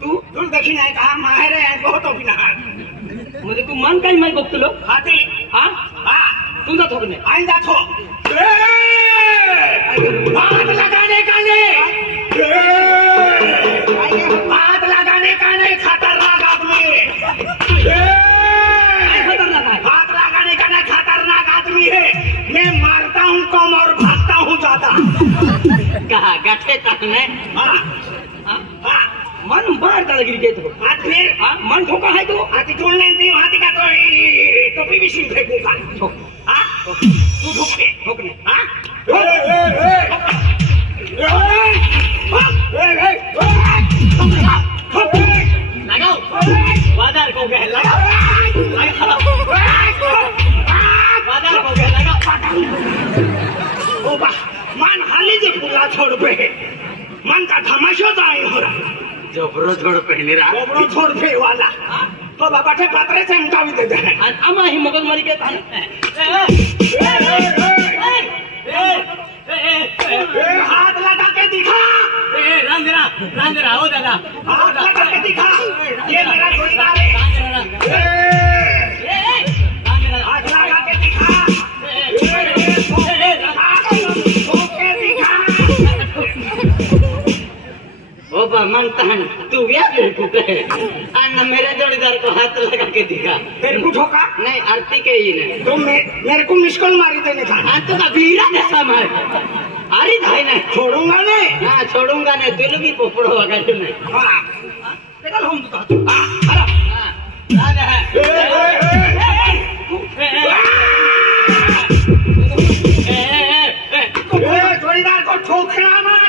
तू तुला देखी नाही का माहेर आहे बहुत अभिनय म्हणजे तू मन काही माहिती बघतो हाती हा हा तुझा थोक नाही आई जातो हाथ लगाने का नहीं हाथ लगाने का नहीं खतरनाक आदमी हाथ लगाने का नहीं खतरनाक आदमी है मैं मारता हूँ कम और भागता हूँ ज्यादा कहा गठे कहने हाँ हाँ मन बाहर दादागिरी के तो आज फिर मन ठोका है तो हाथी तोड़ने दी हाथी का तो टोपी भी सिंह फेंकूंगा तू ठोकने ठोकने लगाओ बाजार को गए लगाओ बाजार को गए लगाओ ओ बा मन हाली जे पूरा छोड़ पे मन का धमाशो जाए हो रहा जबरो छोड़ पहने रहा जबरो छोड़ पे वाला तो बाबा के पत्रे से उनका भी दे दे अमा ही मगज मारी के था हाथ लगा के दिखा रांझरा हो दादा हाथ लगा के दिखा ये मेरा जोड़ीदार है हाथ लगा के दिखा ओ बा मनता तू क्या बेवकूफ है अन्ना मेरे जोड़ीदार को हाथ लगा के दिखा तेरे को ठोका नहीं आरती के ही ने तो मेरे को मिस कॉल मारी देने का अंत का वीरा जैसा मार अरे भाई नहीं छोड़ूंगा नहीं हाँ छोड़ूंगा नहीं दिल भी पोपड़ो होगा तू नहीं हाँ निकल हम तो हाँ राजा है जोड़ीदार को ठोकना मत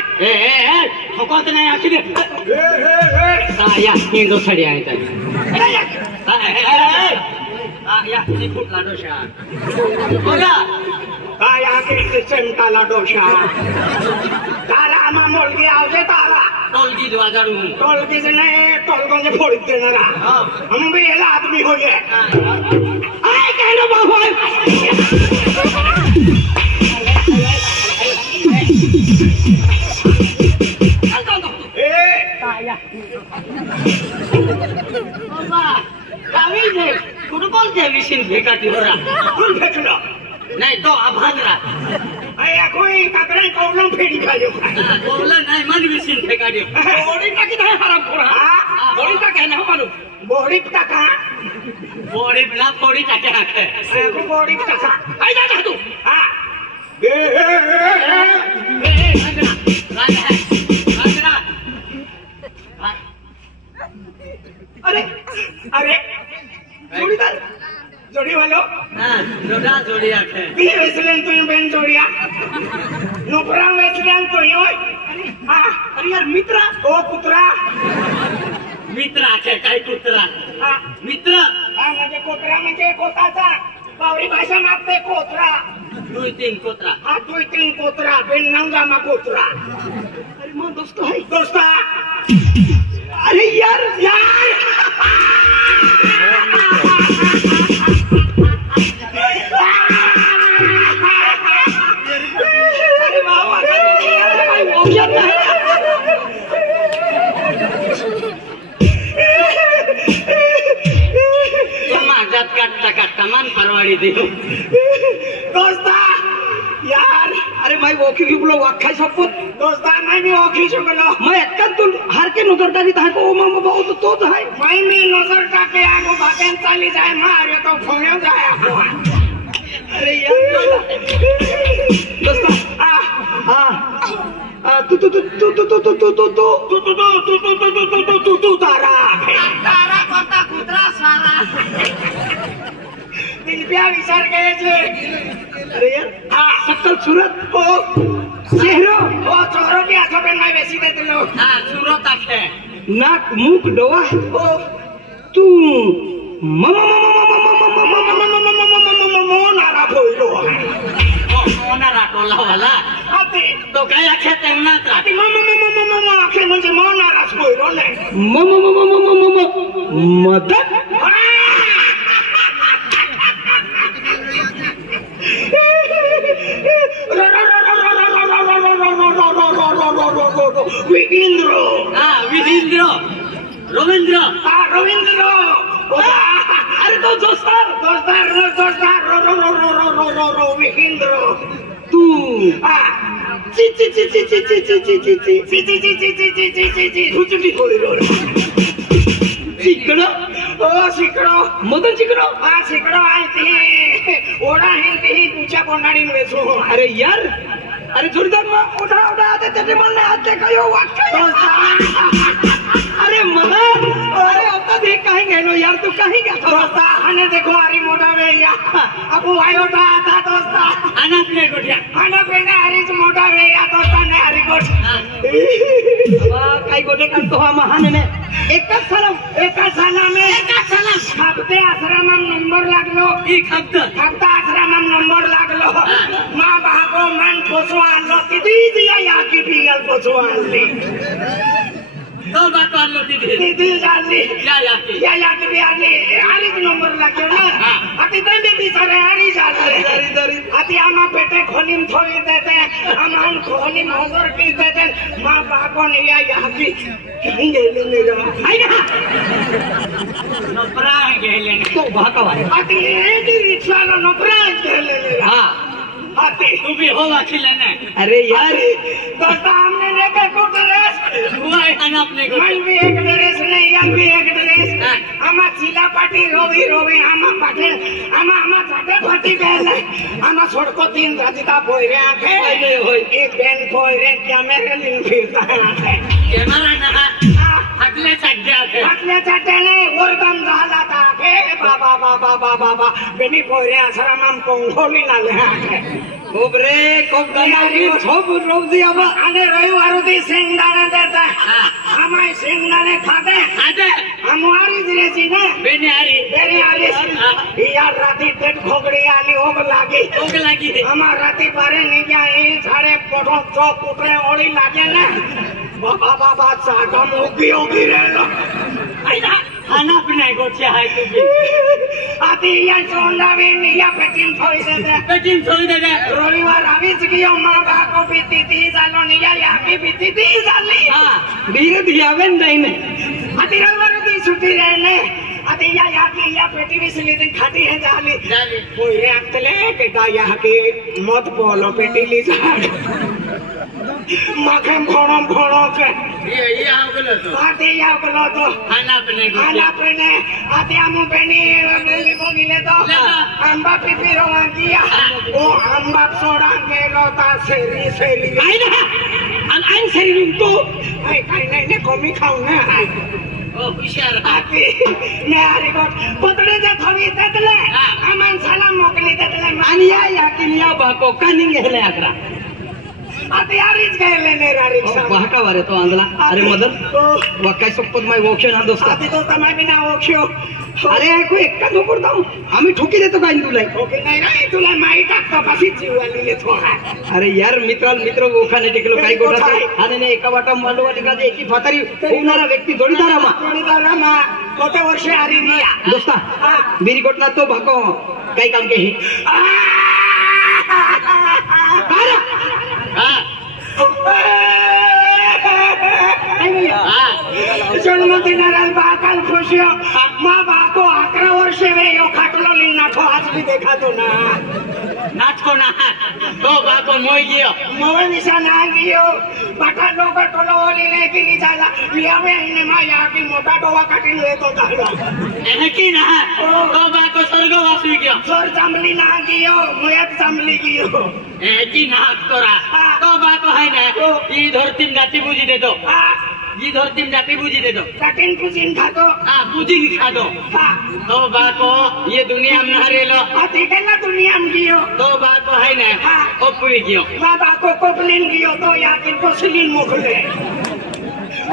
ठोको तो नहीं आखिर या ये दो छड़ी आए थे या ये फुट लाडो शाह बोला आया के सिस्टम का लाडोशा तारा आमा मोलगी आवजे तारा टोलगी 2000 टोलगी से नहीं टोलगों से फोड़ देना रहा हम भी ये आदमी हो गए आए कहने बाबू फुटबॉल के मशीन फेंकाती हो रहा फुल फेंक लो नहीं तो अब भाग रहा अरे कोई कतरे कौलों फेंकी खा लो बोला नहीं मन मशीन फेंका दियो बॉडी का कितना हराम हो रहा बॉडी का कहना हो मालूम बॉडी का कहाँ बॉडी बिना बॉडी का क्या है को बॉडी का कहाँ आई जा तू हाँ अरे अरे जोड़ीदार जोड़ी वालो जोड़ा जोड़ी आखे बी वेसलेन तो बेन जोड़िया नोपरा वेसलेन तो यो अरे यार मित्रा ओ पुत्रा मित्र आखे काय कुत्रा मित्र म्हणजे कोत्रा म्हणजे कोताचा बावरी भाषा मागते कोत्रा 2-3 कोत्रा हा 2-3 कोत्रा बेन नंगामा कोत्रा अरे मग दोस्त है दोस्ता अरे यार यार अरे बाबा हो गया समाजात काटता काटता मान परवाडी दे दोस्ता यार अरे भाई ओखी की बोलो वाखाई शपथ दोस्ता मैं भी ओखी शकलो मैं एकन तू हार के नजर टाकी था को मामा बहुत तो है मैं भी नजर टाके आगो बातें चाली जाए मारे तो फोन जाए अरे यार दोस्ता तू तारा कोता कुत्रा सारा दिलप्या विचार करायचे अरे यार सकल सूरत ओ चेहरो ओ चोरो की आंखों पे मैं वैसी देते लोग सूरत आखे नाक मुख डोवा ओ तू मोनारा भोइलो मोनारा टोला वाला तो काय आखे तेवना का आखे म्हणजे मोनारा भोइलो नाही मदत विधिंद्रो विधि रविंद्र रविंद्र रविंद्र अरे तो दोस्तार दोस्तार दोस्तार रो रो रो रो रो रो रो रो विहिंद्र तू ची ची ची ची ची ची ची ची ची ची ची ची ची ची ची ची ची ची हुचुटी होई रो शिकड़ो ओ शिकड़ो मदन शिकड़ो शिकड़ो आई थी ओड़ा हिंदी ही पूछा कोनाडी में सो अरे यार अरे जोरदार मां उठा उठा आते तेरे मन में आते कयो वाक्य अरे मदन अरे अब तो देख कहीं गए लो यार तू कहीं गया था दोस्ता हने देखो अरे मोटा वे या अब वाई उठा आता दोस्ता आना अपने गोटिया हने पेने हरी मोटा वे या दोस्ता ने हरी गोट अब कई गोटे कर तो हम हाने में एक साला में हफ्ते आश्रमम नंबर लागलो एक हफ्ता आश्रमम नंबर लागलो मां बाबो मन पोसवान लो किती दिया या की पियल पोसवान ली तो बात वालो दीदी जाली या की बियाली हरी नंबर लागलो ना अति तंबे बिचारे हरी जाली अति आमा पेटे खोलिम थोई देते अमान खोलिम हजर की देते मां बाबो ने या की कहीं गेले मेरा आई ना नपरा गेले तो भाका वाले अति एडी रिक्शा नो नपरा गेले मेरा हां अति तू भी हो वकील है अरे यार दोस्त हमने लेके को ड्रेस हुआ है ना अपने को मैं भी एक ड्रेस नहीं या भी एक ड्रेस आमा चिला पाटी रोवी आमा पाटे आमा जाटे फाटी गए आमा छोड़को तीन राजिता बोई रे आखे एक बेन कोई रे क्या मेरे दिन फिरता है कैमरा ना हटले चड्डे नहीं और दम झाला था के बाबा बेनी कोई रे आश्रमम पोंगोली ना ले आखे खूब रे खूब गनारी खूब रोजी अब आने रविवार दी सिंगदाने देता हमारे सिंगदाने खाते हमारी दिरेसी ने बेनी आरी यार राती पेट खोगड़ी आली ओग लागी हमार राती पारे नहीं जाए सारे पोटो चौक उतरे ओड़ी लागे ना बाबा सागा मोगी रहना आइना खाना पीना गोचिया है तू भी आती या चोंडा भी निया पेटिन छोड़ दे रविवार आवीच गियो मां बाको बीती 30 सालों निया याकी बीती 30 साली हां बीरे दियावेन नहीं आती रविवार दी छुट्टी रहने आती या याकी या पेटी भी सिली दिन खाती है जाली कोई रे अंकले बेटा याकी मत बोलो पेटी ली जा माखे घोड़ो के ये आओ गलो तो खाना पीने आते आमू बेनी बेली बोगिले तो आंबा पीपी रोवा किया ओ आंबा सोडा के लोता सेरी आई ना अन सेरी तो आई काई नहीं कमी खाऊ ना ओ हुशार आती ने हरी गोट पतले जे थवी देतले अमन सलाम मोकली देतले मानिया या किनिया बाको कनिंग हेले आकरा आते यारीच गेले नेरा रिक्षा बाका वारे तो आंदला अरे मदन वाकाय सोपत माय वोक्ष ना दोस्त आती तो तमाय बिना वोक्ष अरे ऐको एक्का धोकर दाम आम्ही ठोकी देतो काय तुला ओके नाही रे तुला माई टाकतो पाशी जीवाली लेतो अरे यार मित्र ओखाने टिकलो काही गोठा आणि ने एका वाटा मालवाली का एकी फातारी होणारा व्यक्ती जोडीदारामा कोटे वर्ष आरी रिया दोस्ता बिरी कोटला तो भाको काही काम के जन्मदिनाला बाकाल खुशियो माँ बाको 11 वर्ष वे यो खाटलो ली नाठो आज भी देखा तो ना तो बाको मोय गियो मोय निशा ना गियो बाटा लोग टोलो ली गेली जाला लियावे इने मा याकी मोटा टोवा काटिन लेतो जाला एने की ना तो बाको स्वर्गवासी गियो स्वर्ग चांबली ना गियो मोयत चांबली गियो एकी नाक तोरा तो बाको है ना ई धरती जाति बुझी दे दो ये धरती जाति बुझी दे दो कटिन पुजिन खातो बुझी खा दो तो बाको ये दुनिया में हरेलो आती केला दुनिया में गियो तो बाको है ना ओपुरी गियो मां बाको कोपलिन गियो तो याकी कोसलिन मोखले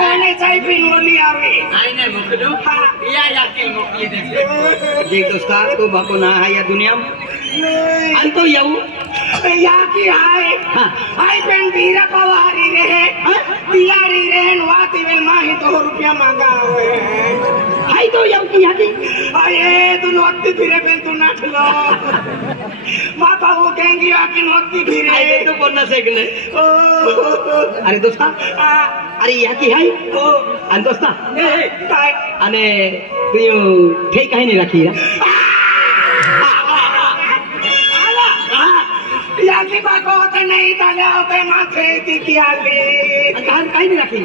आने चाय पिन वाली आवे आने मोखलो या याकी मोखली दे देख दोस्ता तो बाको ना है या दुनिया में अंतो याऊ याकी हाय पेन बीरा पवारी रहे तियारी रहन वाती विल माही 2 रुपया मांगा हाय तो याकी आये तू नोती फिरे पेन तू नाठलो माता वो कहेंगी याकी नोती फिरे आये तो बोलना सेकले अरे दोस्ता अरे याकी हाय आणि दोस्ता काय आणि तू ठे काही नाही राखी याची बाको होते नाही झाल्या होते माथे ती आली काही नाही राखी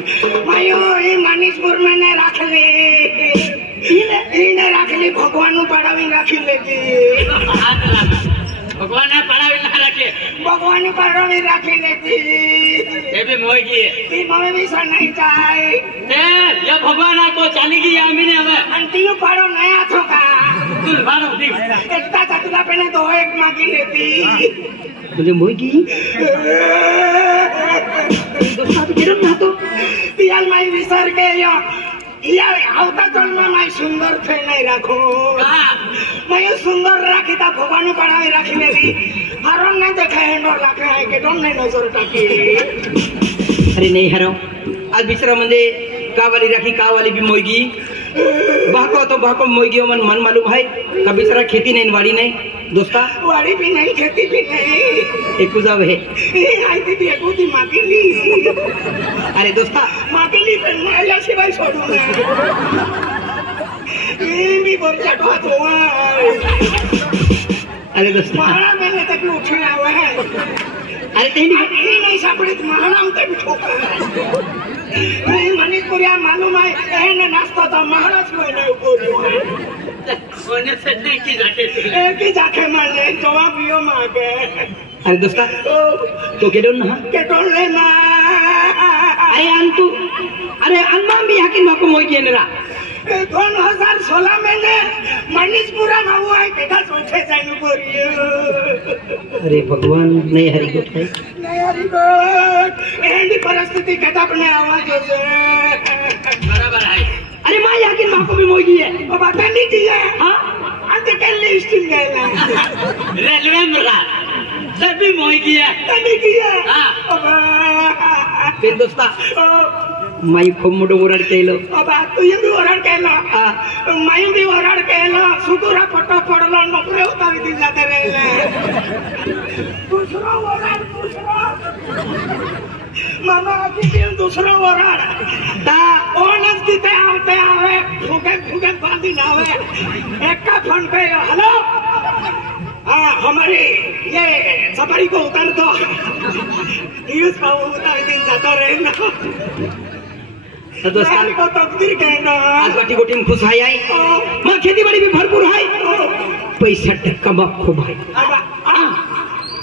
मायो ही मनीषपुर में ने राखली ઈને રાખલી ભગવાનનું પડાવી રાખી લેતી ભગવાને પડાવી ના રાખે ભગવાનની પડાવી રાખી લેતી એ બી મોઈ ગઈ તી મને વિસર નહીં જાય એ ય ભગવાન આ તો ચાલી ગઈ આમીને હવે અંતિયું પાડો નયા છોકા તું ભાડો દી એકતા ચટલા પેને તો એક માગી લેતી तुझे मोगी दोस्ता तू केरम ना तो તિયાલ માઈ વિસર ગયો या આવતા જન્મમાં માઈ સુંદર થઈ નહીં રાખો मैं सुंदर राखी था भगवान पढ़ाई राखी मेरी हरण नहीं देखा हेंडो लाखे है के डोन नहीं नजर टाकी अरे नहीं हरो आज बिसरा म्हणजे कावाली राखी कावाली भी मोगी बाको मोगी मन मन मालूम है कभी सरा खेती नहीं वाड़ी नहीं दोस्ता वाड़ी भी नहीं खेती भी नहीं एक कुजाव है आई थी एक दी माकीली अरे दोस्ता माकीली पे मैं सिवाय छोड़ू ना ये भी बोल चटवा तो अरे दोस्ता महाराज मैंने तक उठे हुआ है अरे तेरी नहीं सापड़े महाराज तक ठोका नहीं मणिपुरिया मालूम है कहने नाश्ता तो महाराज को नहीं ऊपर કોને સટે કી રાખે एक ही जाके माने जवाब यो मांगे अरे दोस्ता तो के डोन ना के टोले मां अरे अंतु अरे अनमा भी यहां की नको मोगी नेरा 2016 में ने मणिपुरा में हुआ है बेटा सोचे जाने बोलियो अरे भगवान नहीं हरी गोट है नहीं हरी गोट एंडी परिस्थिति कहता अपने आवाज से બરાબર है अरे मां यहां की नको भी मोगी है अब बता नहीं दिया हां अंत के लिस्ट में રેલવે મરા સભી મોઈ ગયા नहीं किया हां फिर दोस्ता माई खूब मोठं ओरड केलं अब तू ये भी ओरड केला मायू भी ओरड केला सुदूरा पट्टा पडलो नोकरी होता विधी जाते राहिले दुसरा ओरड दुसरा मामा किती दुसरा ओरड ता ओनस किती आवते आवे फुगे बांधी नावे एक का फोन पे हेलो हमारे ये सफारी को उतार दो यूज का उतार दिन जाता रहे ना तो दोस्ता को तकदीर कहना आज बाटी गोटी में खुश है आई मां खेती बाड़ी भी भरपूर है पैसा टक्का बाप खूब है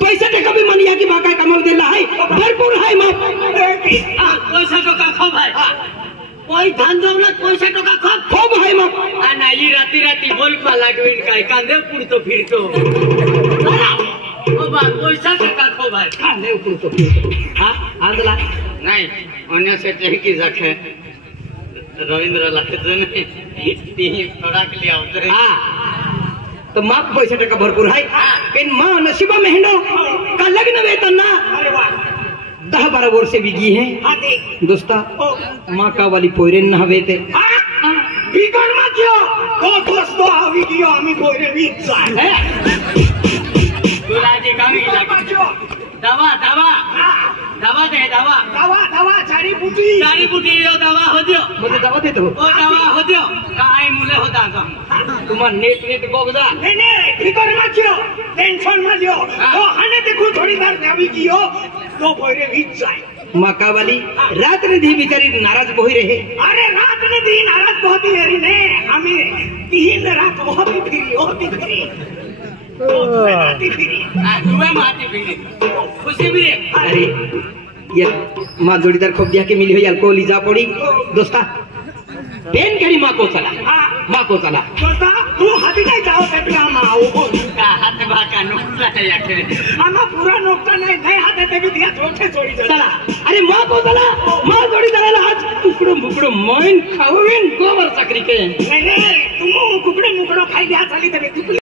पैसा टक्का भी मनिया की बाका कमाव देला है भरपूर है मां पैसा टका खो भाई कोई धन दौलत पैसा टका खो खूब है मां आ नाही राती राती बोलपा लागवीन काय कांदे पुरतो फिरतो ओ बा पैसा टका खो भाई कांदे पुरतो हां आंदला नाही अन्य से की रखे रविंद्र लागजन ती थोड़ा के लिए आवते हां तो मां पैसा टक्का भरपूर है पण मां नसीबा में हेंडो का लग्न वेतन ना अरे वाह 10-12 वर्ष बिगी है आती दोस्ता मां का वाली पोरेन ना हवे ते बिगड़ मत जो तो दोस्तों आवी कियो आम्ही कोयरे वीच जाय गुलाजी कामी लागे दवा दवा दवा दे दवा दवा झाड़ी बूटी यो दवा हो दियो मुझे दवा दे दो ओ दवा हो दियो काय मुले होता का तुम्हार नेट गोगदा नहीं बिगड़ मत जो टेंशन मत लो तो हने देखो थोड़ी देर आवी कियो तो कोयरे वीच जाय माका वाली रात ने दी बिचारी नाराज बोही रहे अरे रात ने दी नाराज बहुत ही मेरी ने हमें 3 रात बहुत ही फिरी आती फिरी दुबई माती फिरी खुशी भी अरे ये माँ जोड़ीदार खूब दिया के मिली हुई अल्कोहल लीजा पड़ी दोस्ता पेन करी माँ को चला दोस्ता तू हाथी नहीं जाओ बेटा माओ का हाथ बाका नुकता है याके आमा पूरा नोकता नहीं हाथ ते भी दिया छोटे छोड़ी चला अरे माँ को चला माँ जोड़ीदार आज कुकड़ो मोइन खावेन गोबर चक्री के नहीं तुम कुकड़े मुकड़ो खाई दिया चली ते